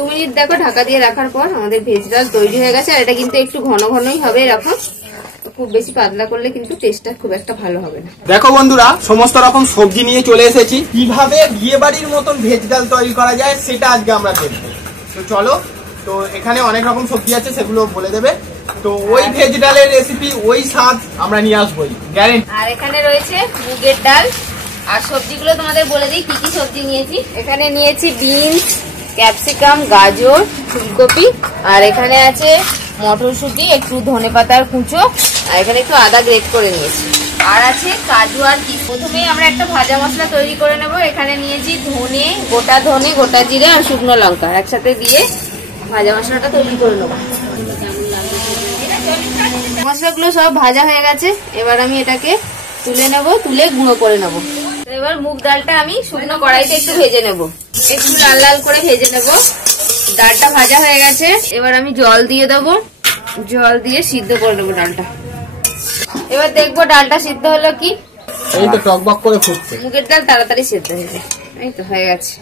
2 minute দেখো ঢাকা দিয়ে রাখার পর আমাদের ভেজ ডাল তৈরি হয়ে গেছে। আর এটা কিন্তু একটু ঘন ঘনই হবে এরকম, খুব বেশি পাতলা করলে কিন্তু টেস্টটা খুব একটা ভালো হবে না। দেখো বন্ধুরা, সমস্ত রকম সবজি নিয়ে চলে এসেছি। কিভাবে বিয়ে বাড়ির মতন ভেজ ডাল তৈরি করা যায় সেটা আজকে আমরা দেখবো। তো চলো, তো এখানে অনেক রকম সবজি আছে, সেগুলো বলে দেবে। তো ওই ভেজ ডালের রেসিপি, ওই স্বাদ আমরা নিয়ে আসবোই, গ্যারেন্টি। আর এখানে রয়েছে মুগের ডাল। আর সবজিগুলো তোমাদের বলে দিই কি কি সবজি নিয়েছি। এখানে নিয়েছি বিনস, ক্যাপসিকাম, গাজর, ফুলকপি। আর এখানে আছে মটরশুঁটি, একটু ধনেপাতার কুচো, আর এখানে একটু আদা গ্রেট করে নিয়েছি। আর আছে কাজু আর কি। প্রথমেই আমরা একটা ভাজা মশলা তৈরি করে নেব। এখানে নিয়েছি ধনে, গোটা জিরে আর শুকনো লঙ্কা একসাথে দিয়ে ভাজা মশলাটা তৈরি করে নেব। মশলাগুলো সব ভাজা হয়ে গেছে, এবার আমি এটাকে তুলে নেব, তুলে গুঁড়ো করে নেব। এবার মুগ ডালটা আমি শুকনো কড়াইতে একটু ভেজে নেব, একটু লাল লাল করে ভেজে নেব। ডালটা ভাজা হয়ে গেছে, এবার আমি জল দিয়ে দেবো, জল দিয়ে সিদ্ধ করে নেবো ডালটা। এবার দেখবো ডালটা সিদ্ধ হলো কি। এই তো টকবক করে ফুটছে। মুগের ডাল তাড়াতাড়ি সিদ্ধ হয়ে যায়। এই তো হয়ে গেছে।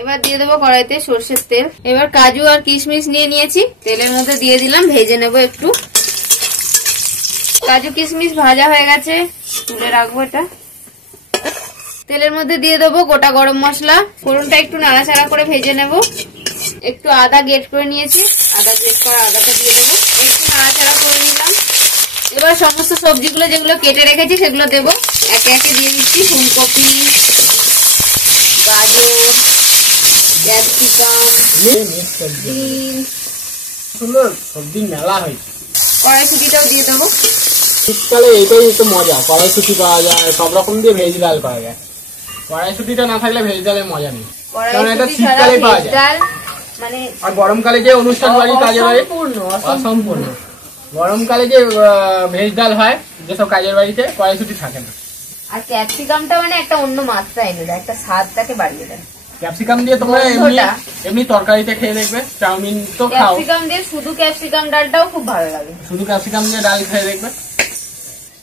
এবার দিয়ে দেবো কড়াইতে সরষের তেল। এবার কাজু আর কিশমিশ নিয়ে নিয়েছি, তেলের মধ্যে দিয়ে দিলাম, ভেজে নেবো একটু। কাজু কিশমিশ ভাজা হয়ে গেছে, তুলে রাখবো এটা। তেলের মধ্যে দিয়ে দেবো গোটা গরম মশলা, ফোড়নটা একটু নাড়াচাড়া করে ভেজে নেব। একটু আদা গ্রেট করে নিয়েছি, আদা গ্রেট করা আদাটা দিয়ে দেবো, একটু নাড়াচাড়া করে নিলাম। এবার সমস্ত সবজিগুলো যেগুলো কেটে রেখেছি সেগুলো দেবো, একে একে দিয়ে দিচ্ছি। ফুলকপি, গাজর, ক্যাপসিকাম, বিনস, সুন্দর সবজি মেলা হয়েছে। কড়াইশুঁটিটাও দিয়ে দেবো। শীতকালে এটাই একটু মজা, কড়াইশুঁটি পাওয়া যায়, সব রকম দিয়ে ভেজ ডাল করা যায়। কড়াইশুঁটিটা না থাকলে ভেজ ডালের মজা নেই, কারণ এটা শীতকালে পাওয়া যায়। মানে আর গরমকালে যে অনুষ্ঠান বাড়ি কাজের বাড়ি অসম্পূর্ণ। গরমকালে যে ভেজ ডাল হয় যেসব কাজের বাড়িতে, কড়াইশুঁটি থাকে না। আর ক্যাপসিকামটা মানে একটা অন্য মাত্রা এনে দেয়, একটা স্বাদটাকে বাড়িয়ে দেয়। ক্যাপসিকাম দিয়ে তোমরা এমনি তরকারিতে খেয়ে দেখবে, চাউমিন তো খাও। ক্যাপসিকাম দিয়ে শুধু ক্যাপসিকাম ডালটাও খুব ভালো লাগে, শুধু ক্যাপসিকাম দিয়ে ডাল খেয়ে দেখবে।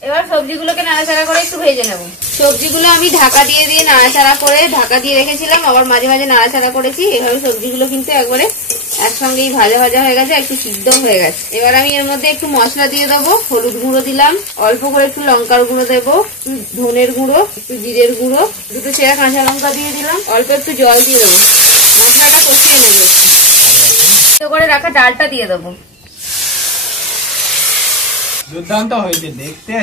এবার সবজিগুলোকে নাড়াচাড়া করে একটু ভেজে নেব। সবজিগুলো আমি ঢাকা দিয়ে নাড়াচাড়া করে ঢাকা দিয়ে রেখেছিলাম, আবার মাঝে মাঝে নাড়াচাড়া করেছি। এভাবে সবজিগুলো কিন্তু একবারে একসঙ্গেই ভাজা ভাজা হয়ে গেছে, একটু সিদ্ধ হয়ে গেছে। এবার আমি এর মধ্যে একটু মশলা দিয়ে দেবো। হলুদ গুঁড়ো দিলাম, অল্প করে একটু লঙ্কার গুঁড়ো দেবো, একটু ধনের গুঁড়ো, একটু জিরের গুঁড়ো, দুটো চেরা কাঁচা লঙ্কা দিয়ে দিলাম, অল্প একটু জল দিয়ে দেবো। মশলাটা কষিয়ে নেবো। সিদ্ধ করে রাখা ডালটা দিয়ে দেবো। দুর্দান্ত হয়েছে দেখতে,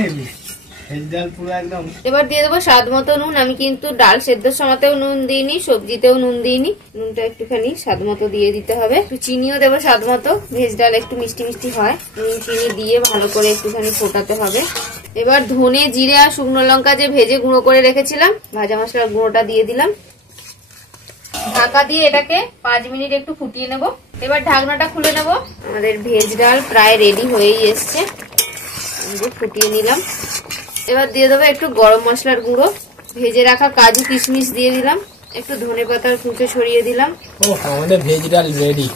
ভেজ ডাল পুরো একদম। এবার দিয়ে দেবো স্বাদ মতো নুন। আমি কিন্তু ডাল সেদ্ধর সময়তেও নুন দিইনি, সবজিতেও নুন দিইনি। নুনটা একটুখানি স্বাদ মতো দিয়ে দিতে হবে। একটু চিনিও দেবো স্বাদ মতো, ভেজ ডাল একটু মিষ্টি মিষ্টি হয়। নুন চিনি দিয়ে ভালো করে একটুখানি ফোটাতে হবে। এবার ধনে, জিরে আর শুকনো লঙ্কা যে ভেজে গুঁড়ো করে রেখেছিলাম, ভাজা মশলার গুঁড়োটা দিয়ে দিলাম। ঢাকা দিয়ে এটাকে 5 মিনিট একটু ফুটিয়ে নেব। এবার ঢাকনাটা খুলে নেব। আমাদের ভেজ ডাল প্রায় রেডি হয়েই এসছে, ফুটিয়ে নিলাম। এবার দিয়ে দেবো একটু গরম মশলার গুঁড়ো, ভেজে রাখা কাজু কিশমিশ দিয়ে দিলাম, একটু ধনেপাতার কুচো ছড়িয়ে দিলাম। ও, আমাদের ভেজ ডাল রেডি।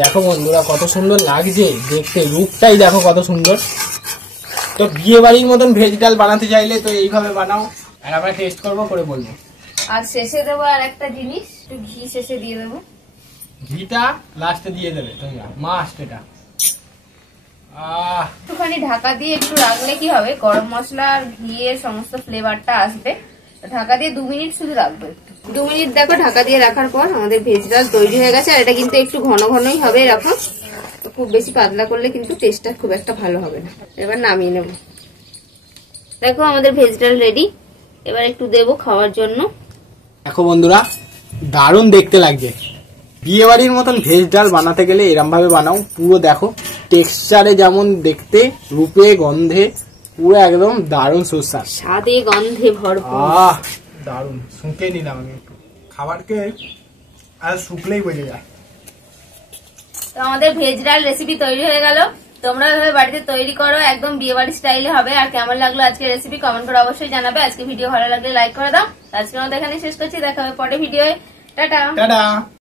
দেখো বন্ধুরা কত সুন্দর লাগছে দেখতে, রূপটাই দেখো কত সুন্দর। তো বিয়ে বাড়ির মতন ভেজ ডাল বানাতে চাইলে তো এইভাবে বানাও, আর আমরা টেস্ট করবো, করে বলবো। আর শেষে দেবো আর একটা জিনিস, একটু ঘি শেষে দিয়ে দেবো। ঘিটা লাস্টে দিয়ে দেবে তোমরা, মাস্ট এটা। একটুখানি ঢাকা দিয়ে একটু রাখলে কি হবে, গরম মশলা আর ঘিয়ের সমস্ত ফ্লেভারটা আসবে। ঢাকা দিয়ে 2 মিনিট শুধু রাখবো। 2 মিনিট দেখো ঢাকা দিয়ে রাখার পর আমাদের ভেজ ডাল তৈরি হয়ে গেছে। আর এটা কিন্তু একটু ঘন ঘনই হবে এরকম, খুব বেশি পাতলা করলে কিন্তু টেস্টটা খুব একটা ভালো হবে না। এবার নামিয়ে নেব। দেখো আমাদের ভেজ ডাল রেডি। এবার একটু দেবো খাওয়ার জন্য। দেখো বন্ধুরা দারুণ দেখতে লাগছে। বিয়ে বাড়ির মতন ভেজ ডাল বানাতে গেলে এরম ভাবে বানাও। পুরো দেখো টেক্সচারে যেমন দেখতে, রূপে গন্ধে পুরো একদম দারুণ সুস্বাদু, স্বাদে গন্ধে ভরপুর। দারুণ। শুকে নিলাম আমি একটু, খাবারকে আর শুকলেই বোঝা যায়। তো আমাদের ভেজ ডাল রেসিপি তৈরি হয়ে গেল। তোমরা এভাবে বাড়িতে তৈরি করো, একদম বিয়ে বাড়ির স্টাইলে হবে। আর কেমন লাগলো আজকে রেসিপি কমেন্ট করে অবশ্যই জানাবে। আজকে ভিডিও ভালো লাগলে লাইক করে দাও। আজকে আমাদের এখানে শেষ করছি, দেখা হবে পরে ভিডিও। টাটা।